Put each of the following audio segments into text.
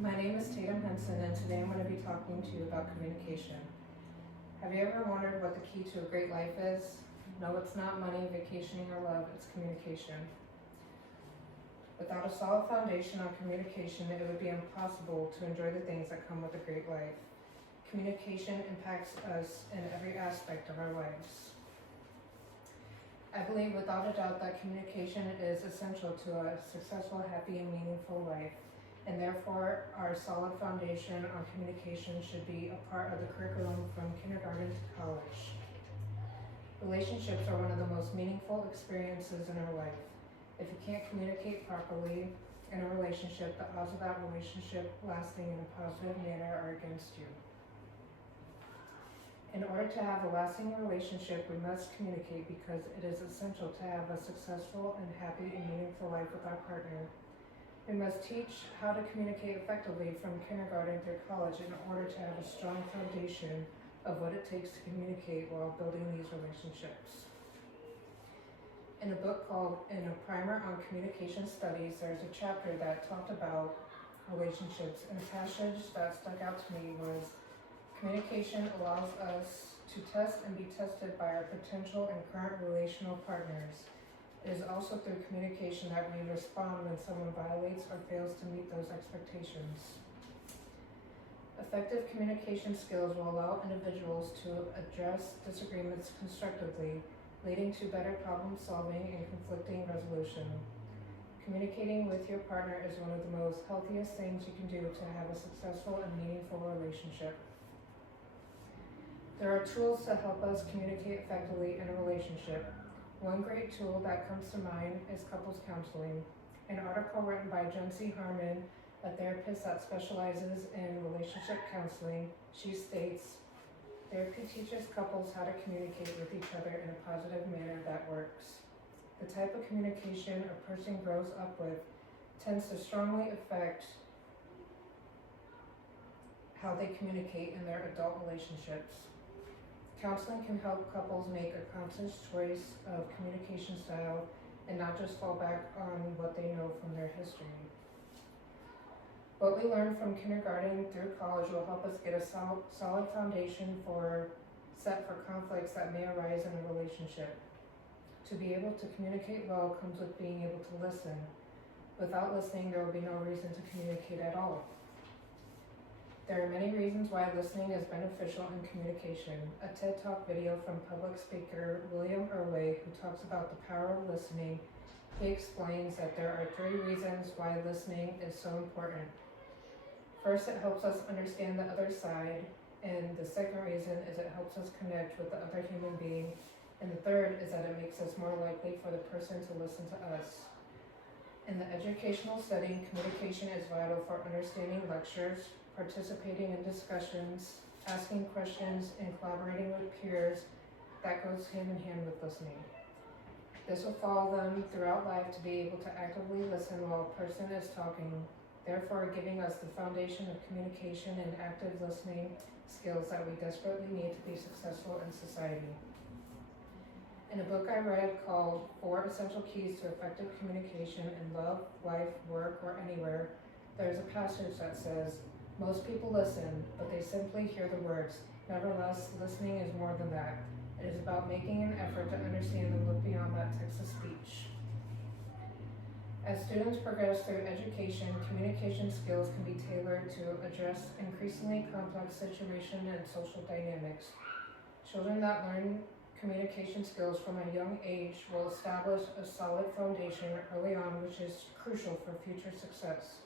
My name is Tatum Henson, and today I'm going to be talking to you about communication. Have you ever wondered what the key to a great life is? No, it's not money, vacationing, or love, it's communication. Without a solid foundation on communication, it would be impossible to enjoy the things that come with a great life. Communication impacts us in every aspect of our lives. I believe without a doubt that communication is essential to a successful, happy, and meaningful life, and therefore our solid foundation on communication should be a part of the curriculum from kindergarten to college. Relationships are one of the most meaningful experiences in our life. If you can't communicate properly in a relationship, the odds of that relationship lasting in a positive manner are against you. In order to have a lasting relationship, we must communicate because it is essential to have a successful and happy and meaningful life with our partner. We must teach how to communicate effectively from kindergarten through college in order to have a strong foundation of what it takes to communicate while building these relationships. In a book called In a Primer on Communication Studies, there's a chapter that talked about relationships, and a passage that stuck out to me was, communication allows us to test and be tested by our potential and current relational partners. It is also through communication that we respond when someone violates or fails to meet those expectations. Effective communication skills will allow individuals to address disagreements constructively, leading to better problem solving and conflicting resolution. Communicating with your partner is one of the most healthiest things you can do to have a successful and meaningful relationship. There are tools to help us communicate effectively in a relationship. One great tool that comes to mind is couples counseling. An article written by Jen C. Harmon, a therapist that specializes in relationship counseling, she states, therapy teaches couples how to communicate with each other in a positive manner that works. The type of communication a person grows up with tends to strongly affect how they communicate in their adult relationships. Counseling can help couples make a conscious choice of communication style and not just fall back on what they know from their history. What we learn from kindergarten through college will help us get a solid foundation set for conflicts that may arise in a relationship. To be able to communicate well comes with being able to listen. Without listening, there will be no reason to communicate at all. There are many reasons why listening is beneficial in communication. A TED Talk video from public speaker William Irway, who talks about the power of listening, he explains that there are 3 reasons why listening is so important. First, it helps us understand the other side, and the second reason is it helps us connect with the other human being, and the third is that it makes us more likely for the person to listen to us. In the educational setting, communication is vital for understanding lectures, participating in discussions, asking questions, and collaborating with peers. That goes hand in hand with listening. This will follow them throughout life to be able to actively listen while a person is talking, therefore giving us the foundation of communication and active listening skills that we desperately need to be successful in society. In a book I read called 4 Essential Keys to Effective Communication in Love, Life, Work, or Anywhere, there's a passage that says, most people listen, but they simply hear the words. Nevertheless, listening is more than that. It is about making an effort to understand and look beyond that text of speech. As students progress through education, communication skills can be tailored to address increasingly complex situations and social dynamics. Children that learn communication skills from a young age will establish a solid foundation early on, which is crucial for future success.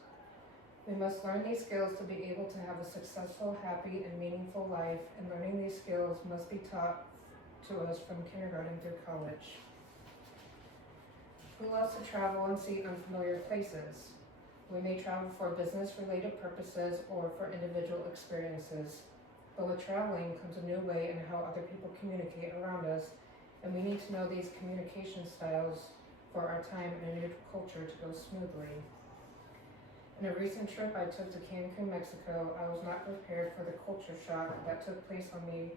We must learn these skills to be able to have a successful, happy, and meaningful life, and learning these skills must be taught to us from kindergarten through college. Who loves to travel and see unfamiliar places? We may travel for business-related purposes or for individual experiences. But with traveling comes a new way in how other people communicate around us, and we need to know these communication styles for our time in a new culture to go smoothly. In a recent trip I took to Cancun, Mexico, I was not prepared for the culture shock that took place on me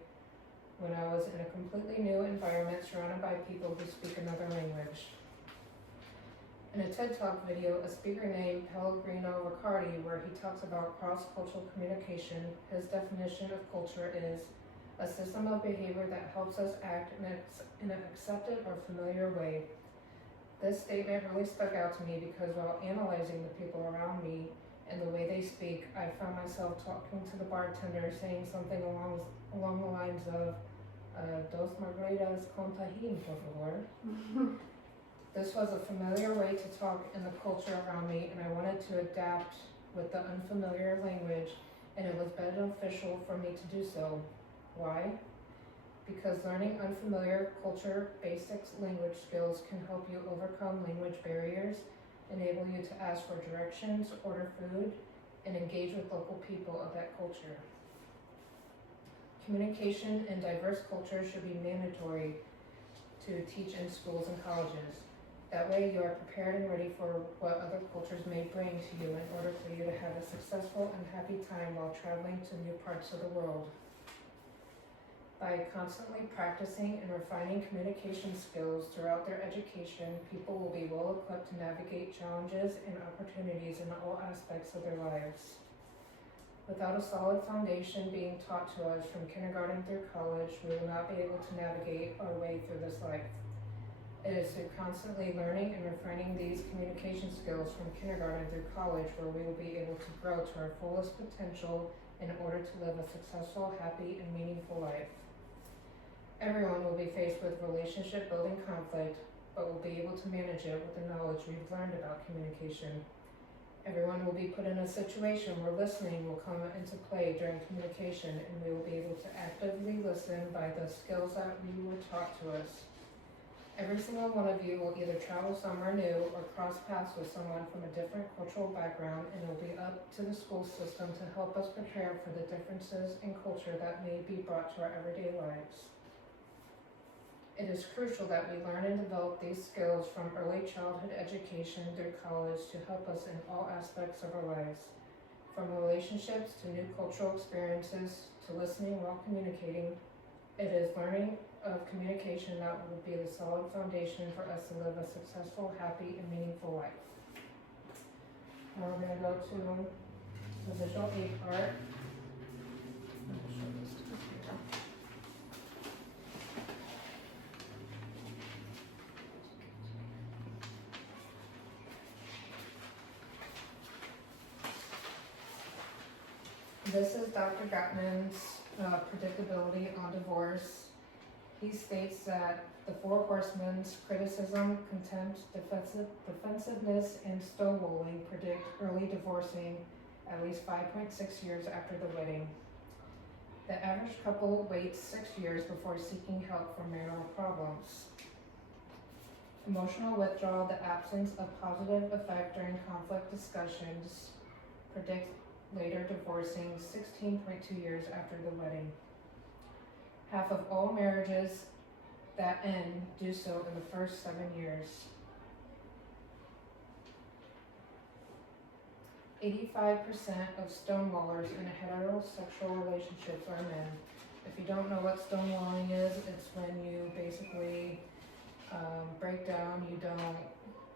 when I was in a completely new environment surrounded by people who speak another language. In a TED Talk video, a speaker named Pellegrino Riccardi, where he talks about cross-cultural communication, his definition of culture is a system of behavior that helps us act in an accepted or familiar way. This statement really stuck out to me because while analyzing the people around me and the way they speak, I found myself talking to the bartender saying something along the lines of, dos margaritas con tajín, por favor. This was a familiar way to talk in the culture around me, and I wanted to adapt with the unfamiliar language, and it was beneficial for me to do so. Why? Because learning unfamiliar culture-based language skills can help you overcome language barriers, enable you to ask for directions, order food, and engage with local people of that culture. Communication in diverse cultures should be mandatory to teach in schools and colleges. That way you are prepared and ready for what other cultures may bring to you in order for you to have a successful and happy time while traveling to new parts of the world. By constantly practicing and refining communication skills throughout their education, people will be well equipped to navigate challenges and opportunities in all aspects of their lives. Without a solid foundation being taught to us from kindergarten through college, we will not be able to navigate our way through this life. It is through constantly learning and refining these communication skills from kindergarten through college where we will be able to grow to our fullest potential in order to live a successful, happy, and meaningful life. Everyone will be faced with relationship building conflict, but will be able to manage it with the knowledge we've learned about communication. Everyone will be put in a situation where listening will come into play during communication, and we will be able to actively listen by the skills that we were taught to us. Every single one of you will either travel somewhere new or cross paths with someone from a different cultural background, and it will be up to the school system to help us prepare for the differences in culture that may be brought to our everyday lives. It is crucial that we learn and develop these skills from early childhood education through college to help us in all aspects of our lives. From relationships to new cultural experiences to listening while communicating, it is learning of communication that will be the solid foundation for us to live a successful, happy, and meaningful life. Now we're going to go to the visual aid part. I'm going to show this to you here. This is Dr. Gottman's predictability on divorce. He states that the four horsemen, criticism, contempt, defensiveness, and stonewalling, predict early divorcing at least 5.6 years after the wedding. The average couple waits 6 years before seeking help for marital problems. Emotional withdrawal, the absence of positive effect during conflict discussions, predict later divorcing 16.2 years after the wedding. Half of all marriages that end do so in the first 7 years. 85% of stonewallers in heterosexual relationships are men. If you don't know what stonewalling is, it's when you basically break down, you don't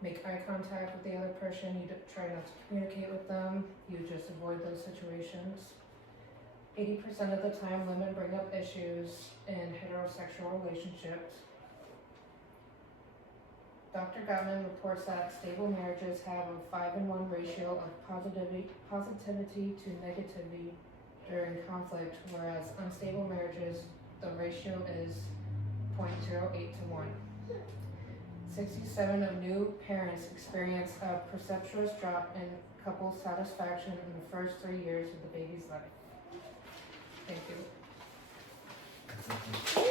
make eye contact with the other person, you try not to communicate with them, you just avoid those situations. 80% of the time, women bring up issues in heterosexual relationships. Dr. Gottman reports that stable marriages have a 5-1 ratio of positivity to negativity during conflict, whereas unstable marriages, the ratio is 0.08 to 1. 67% of new parents experience a precipitous drop in couple satisfaction in the first 3 years of the baby's life. Thank you.